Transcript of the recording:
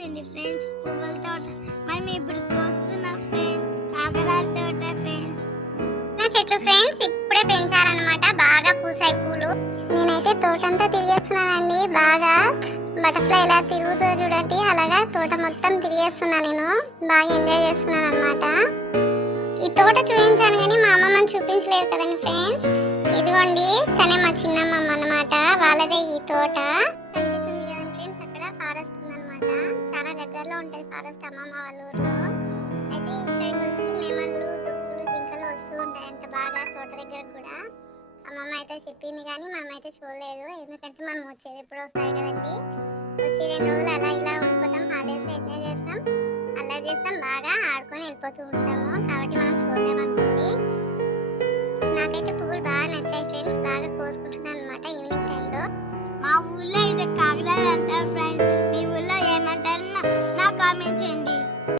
వస్తుంది ఫ్రెండ్స్ పువ్వుల తోట. మనం ఇప్పుడు చూస్తున్న ఫ్రెండ్స్ కాకరాల తోట ఫ్రెండ్స్. నా చెట్లు ఫ్రెండ్స్ ఇప్పుడే పెంచారనమాట, బాగా పూసాయి పూలు. నేనైతే తోటంతా తిరిగేస్తున్నానండి, బాగా బటర్ఫ్లై ఎలా తిరుగుతుందో చూడండి, అలాగా తోట మొత్తం తిరిగేస్తున్నా. నేను బాగా ఎంజాయ్ చేస్తున్నాను అనమాట. ఈ తోట చూపించాను కానీ మా అమ్మమ్మని చూపించలేదు కదండి ఫ్రెండ్స్. ఇదిగోండి తనే మా చిన్నమ్మమ్మ అనమాట, వాళ్ళదే ఈ తోట. కనిపిస్తుంది కదండి ఫ్రెండ్స్, అక్కడ ఫారెస్ట్ ఉందన్నమాట. చాలా దగ్గరలో ఉంటుంది ఫారెస్ట్ అమ్మమ్మ వాళ్ళ ఊర్లో. అయితే ఇక్కడికి వచ్చి నెమళ్ళు, దుప్పులు, జింకలు వస్తూ ఉంటాయంట బాగా తోట దగ్గర కూడా. అమ్మమ్మ అయితే చెప్పింది కానీ మనమైతే చూడలేదు, ఎందుకంటే మనం వచ్చేది ఎప్పుడు వస్తాయి కదండి. వచ్చి 2 రోజులు అలా ఇలా ఉండిపోతాం, హాలిడేస్లో ఎంజాయ్ చేస్తాం, అలా చేస్తాం, బాగా ఆడుకొని వెళ్ళిపోతూ ఉంటాము. కాబట్టి మనం చూడలేమనుకోండి. నాకైతే పువ్వులు బాగా నచ్చాయి ఫ్రెండ్స్, బాగా కోసుకుంటున్నాను అనమాట ఈవినింగ్ టైంలో. మా ఊళ్ళో ఇది కాకరాలు అంటారు ఫ్రెండ్స్, మీ ఊళ్ళో ఏమంటారు నా కామెంట్ చేయండి.